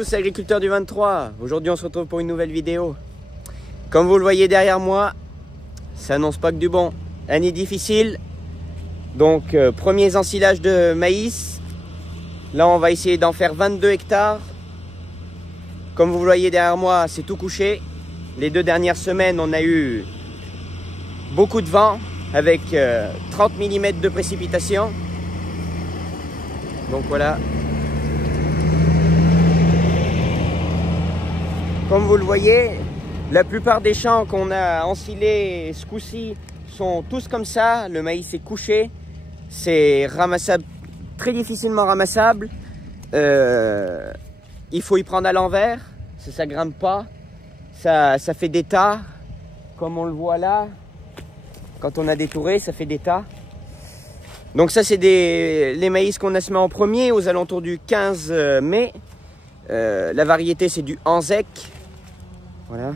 tous, agriculteurs du 23. Aujourd'hui on se retrouve pour une nouvelle vidéo. Comme vous le voyez derrière moi, ça annonce pas que du bon. Année difficile. Donc premiers ensilages de maïs. Là on va essayer d'en faire 22 hectares. Comme vous le voyez derrière moi, c'est tout couché. Les 2 dernières semaines on a eu beaucoup de vent avec 30 mm de précipitation. Donc voilà. Comme vous le voyez, la plupart des champs qu'on a ensilés ce coup-ci sont tous comme ça. Le maïs est couché, c'est ramassable, très difficilement ramassable. Il faut y prendre à l'envers, ça grimpe pas, ça fait des tas, comme on le voit là. Quand on a détouré, ça fait des tas. Donc ça c'est les maïs qu'on a semés en premier aux alentours du 15 mai. La variété c'est du Anzec. Voilà.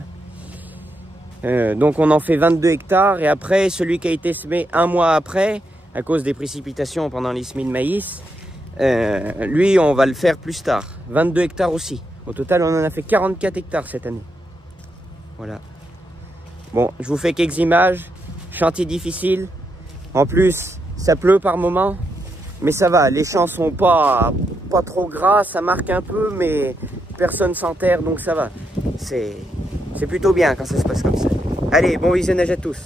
Donc on en fait 22 hectares et après celui qui a été semé un mois après à cause des précipitations pendant les semis de maïs, lui on va le faire plus tard, 22 hectares aussi. Au total on en a fait 44 hectares cette année. Voilà. Bon, je vous fais quelques images, chantier difficile, en plus ça pleut par moment, mais ça va, les champs sont pas trop gras, ça marque un peu mais personne s'enterre donc ça va. C'est plutôt bien quand ça se passe comme ça. Allez, bon visionnage à tous.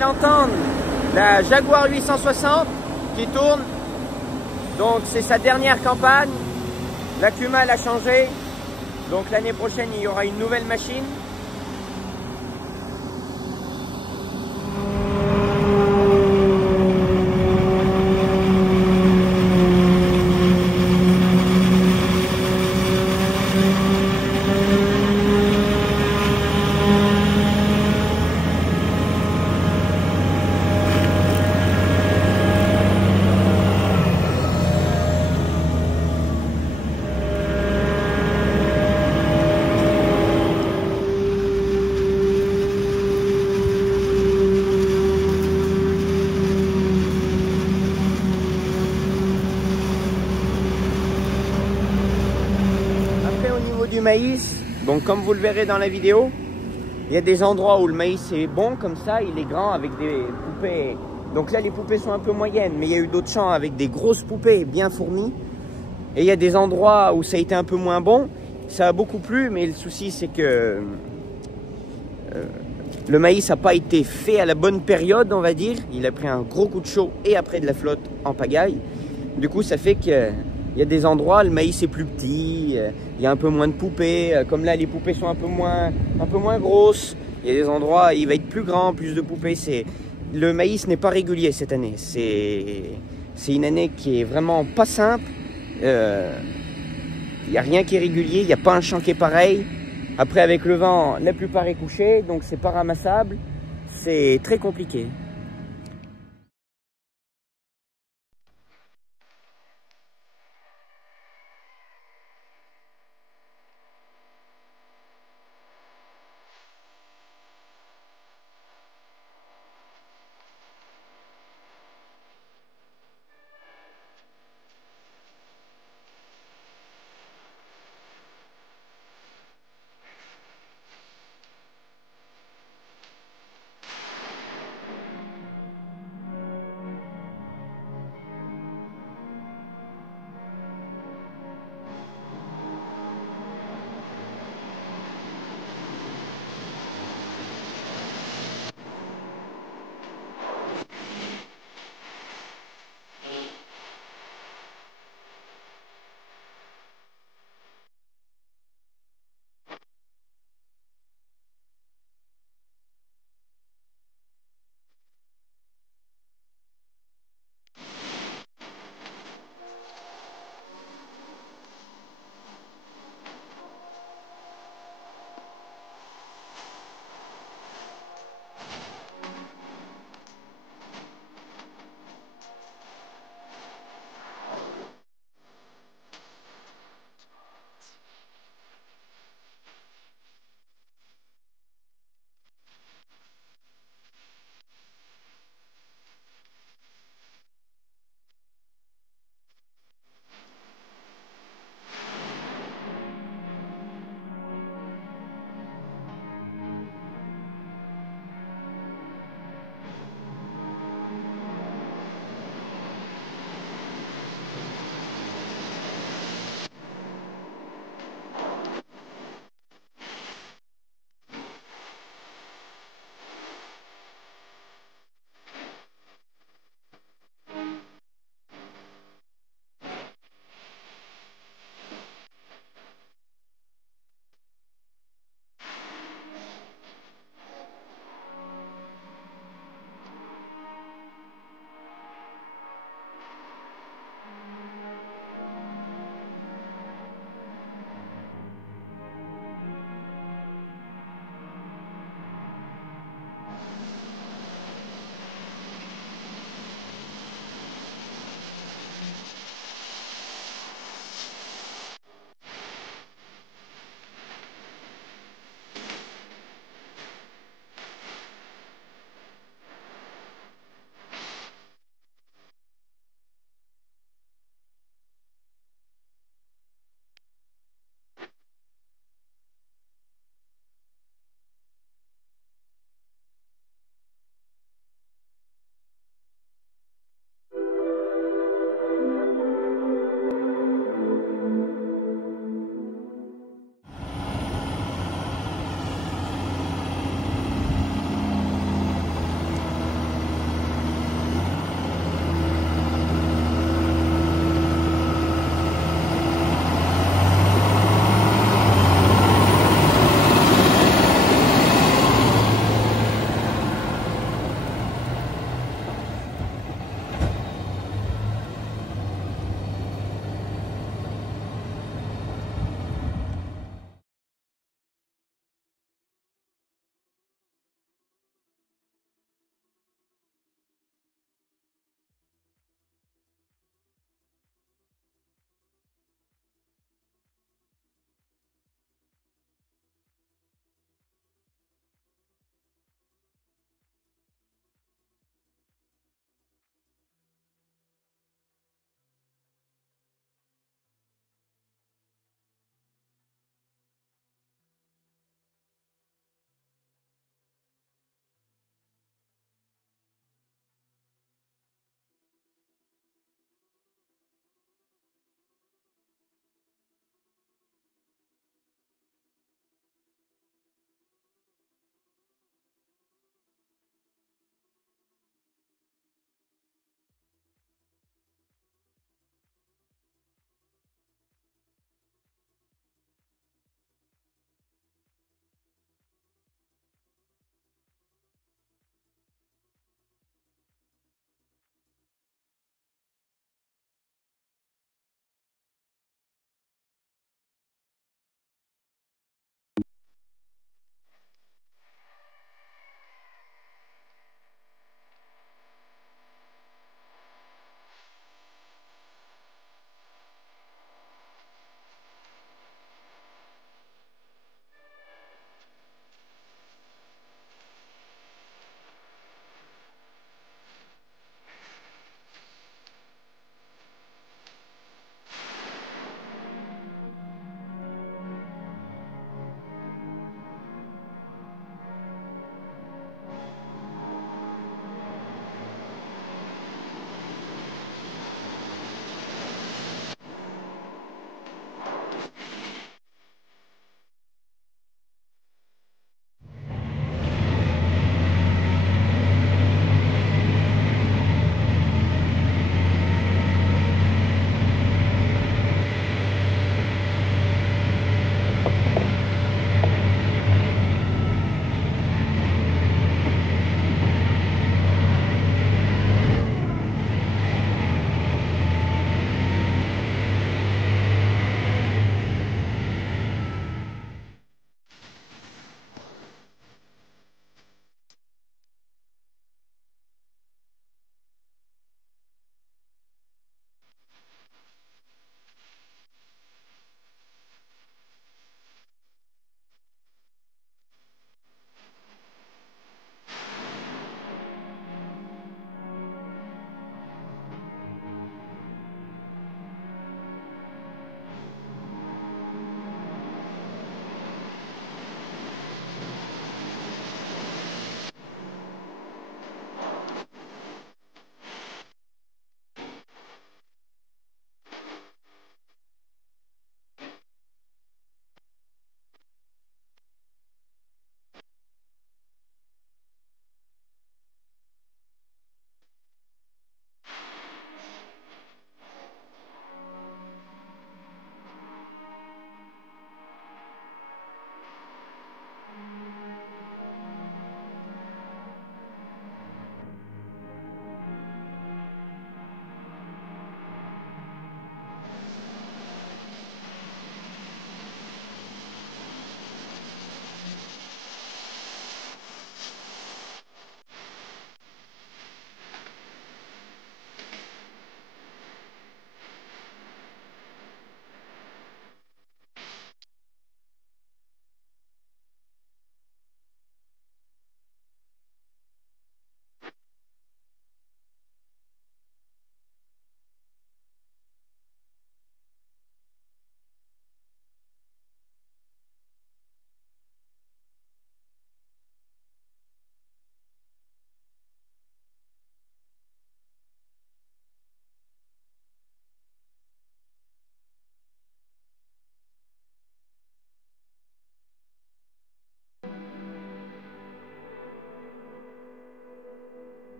L'entendre, la Jaguar 860 qui tourne, donc c'est sa dernière campagne. La Cuma elle a changé, donc l'année prochaine il y aura une nouvelle machine. Du maïs, donc comme vous le verrez dans la vidéo, il y a des endroits où le maïs est bon comme ça, il est grand avec des poupées. Donc là les poupées sont un peu moyennes, mais il y a eu d'autres champs avec des grosses poupées bien fournies. Et il y a des endroits où ça a été un peu moins bon, ça a beaucoup plu, mais le souci c'est que le maïs n'a pas été fait à la bonne période, on va dire. Il a pris un gros coup de chaud et après de la flotte en pagaille. Du coup ça fait que il y a des endroits, le maïs est plus petit, il y a un peu moins de poupées. Comme là, les poupées sont un peu moins grosses. Il y a des endroits, il va être plus grand, plus de poupées. Le maïs n'est pas régulier cette année. C'est une année qui est vraiment pas simple. Il n'y a rien qui est régulier, il n'y a pas un champ qui est pareil. Après, avec le vent, la plupart est couché, donc c'est pas ramassable. C'est très compliqué.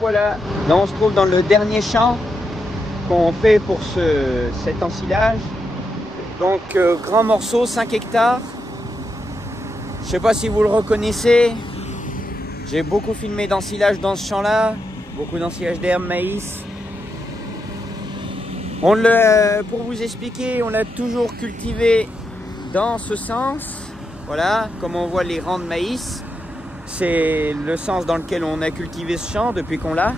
voilà, là on se trouve dans le dernier champ qu'on fait pour cet ensilage. Donc grand morceau, 5 hectares. Je sais pas si vous le reconnaissez. J'ai beaucoup filmé d'ensilage dans ce champ-là, beaucoup d'ensilage d'herbe, maïs. Pour vous expliquer, on l'a toujours cultivé dans ce sens. Voilà, comme on voit les rangs de maïs. C'est le sens dans lequel on a cultivé ce champ depuis qu'on l'a.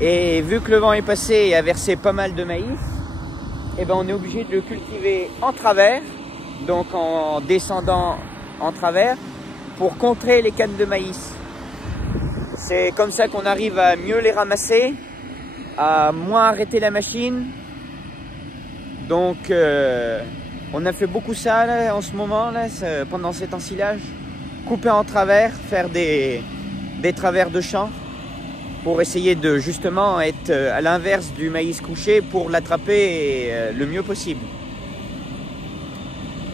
Et vu que le vent est passé et a versé pas mal de maïs, eh ben on est obligé de le cultiver en travers, donc en descendant en travers, pour contrer les cannes de maïs. C'est comme ça qu'on arrive à mieux les ramasser, à moins arrêter la machine. Donc on a fait beaucoup ça là, en ce moment, là, pendant cet ensilage. Couper en travers, faire des travers de champ pour essayer de justement être à l'inverse du maïs couché pour l'attraper le mieux possible.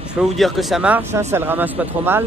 Je peux vous dire que ça marche, hein, ça le ramasse pas trop mal.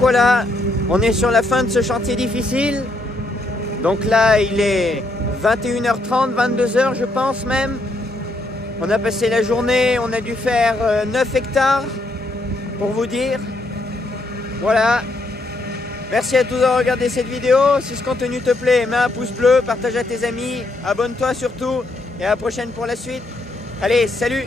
voilà, on est sur la fin de ce chantier difficile. Donc là, il est 21h30, 22h je pense même. On a passé la journée, on a dû faire 9 hectares, pour vous dire. Voilà. Merci à tous d'avoir regardé cette vidéo. Si ce contenu te plaît, mets un pouce bleu, partage à tes amis, abonne-toi surtout, et à la prochaine pour la suite. Allez, salut!